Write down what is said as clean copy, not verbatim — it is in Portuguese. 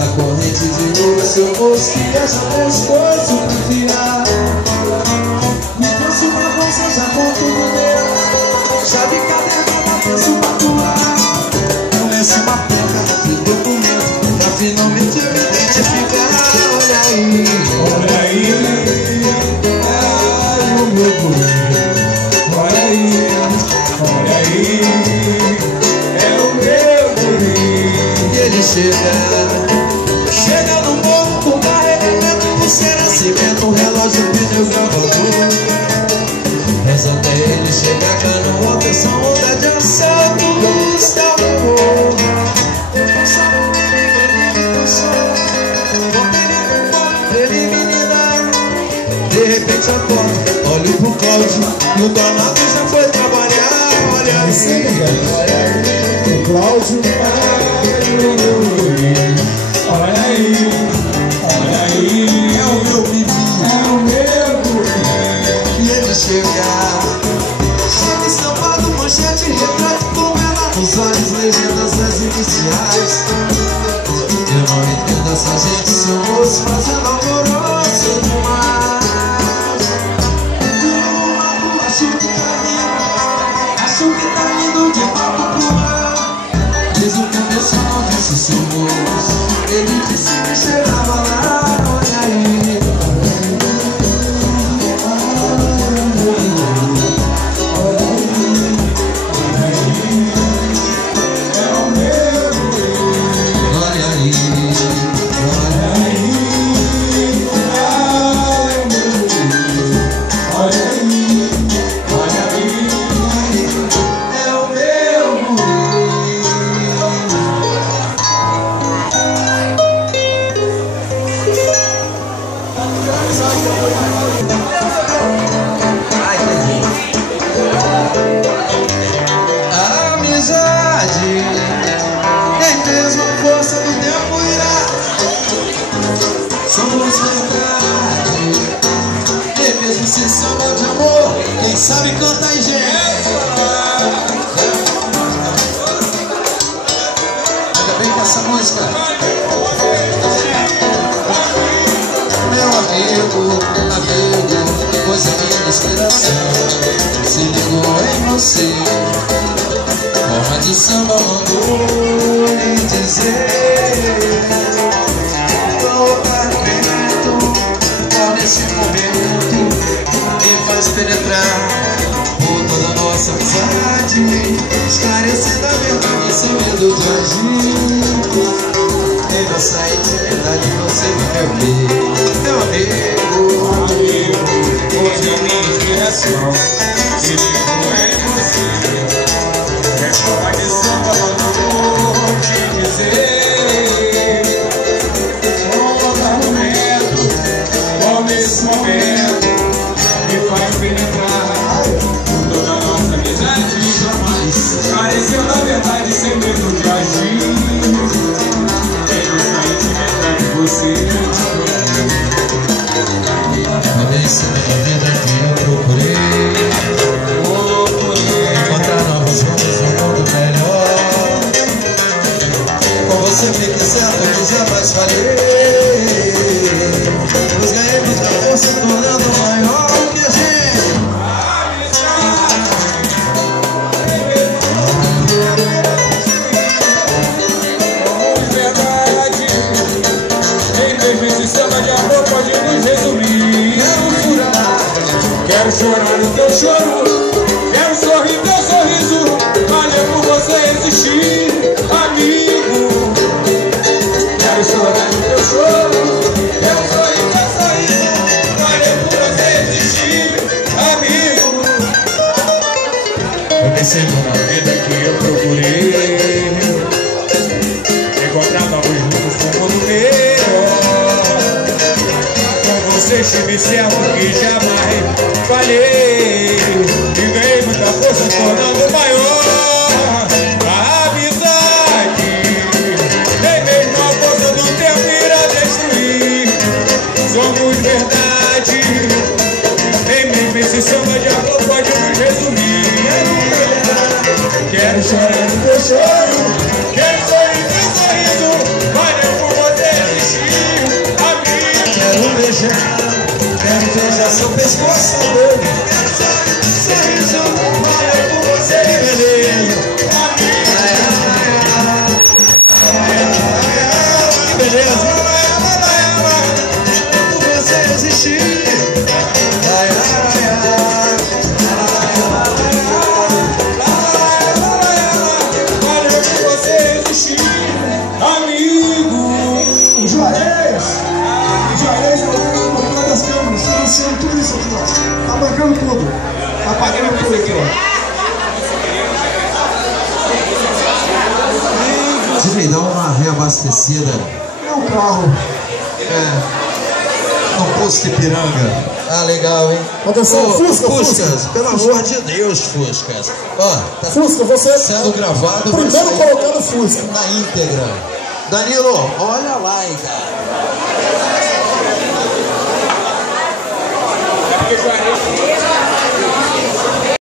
na corrente de ouro, seu moço que é já gostoso pra virar. Me trouxe uma bolsa já com tudo dentro, chave cadernada, penso pra atuar. Conhece uma placa de documento pra finalmente eu me identificar. Olha aí, olha aí, ai o meu guri. Olha aí, olha aí, é o meu guri. E ele chega no morro com carregamento, pulseira, cimento, relógio, pneu, gravador. Mas até ele chegar cá no alto, essa onda de assalto está no morro. De repente acordo, olho pro Cláudio e o danado já foi trabalhar. Olha aí, olha aí, o Cláudio, olha aí, olha aí, é o meu menino, é o meu menino. E ele chega estampado, manchete, retrato com ela nos olhos, legendas as iniciais. Eu não entendo essa gente, seu moço fazendo alvoroço demais. Acho que tá indo de papo pro ar. Desde o começo não disse seu moço, ele disse que chegava lá. Olha aí, é o meu. Olha aí, olha aí, olha aí, olha aí, é o meu guri. A amizade nem mesmo a força do tempo irá. Somos verdade, nem mesmo se samba de amor, quem sabe canta em gesto. Ainda bem com essa música. Meu amigo, pois a minha inspiração se ligou em você. Forma de samba mandou lhe dizer: colocar perto, ó, nesse momento me faz penetrar por toda a nossa amizade, esclarecendo a verdade sem medo de agir. Em nossa intimidade você vai ver, meu amigo, hoje a minha inspiração se ligou em você. É forma de samba mandou te dizer: todo argumento, ó, nesse momento me faz penetrar toda a nossa amizade, esclarecendo a verdade sem medo de agir. Você talvez seja a vida que eu procurei, encontrar novos rumos no mundo melhor. Com você fique certo que jamais falhei, nos ganhei muita força, tornando maior do que a gente. Quero chorar no teu choro, quero sorrir no teu sorriso, valeu por você existir, amigo. Quero chorar no teu choro, quero sorrir no teu sorriso, valeu por você existir, amigo. Eu percebo na vida que eu procurei encontrar novos rumos como o melhor. Com você estive certo que jamais falhei e ganhei muita força, tornando maior a amizade. Nem mesmo a força do tempo irá destruir. Somos verdade, nem mesmo esse samba de amor pode nos resumir. Quero chorar no teu choro, quero sorrir no teu sorriso, valeu por você beleza. Por você existir. Valeu por você existir, amigo. Juarez é o popular das câmeras, financiando tudo isso aqui, ó. Tá bancando tudo. Tá pagando tudo aqui, ó. Jimmy, dá uma reabastecida. É um carro. No posto Ipiranga. Ah, legal, hein? Atenção, Fuscas, pelo amor de Deus, Fuscas. Ó, tá Fusca, você sendo gravado. primeiro colocando Fusca na íntegra. Danilo, olha lá, hein, cara.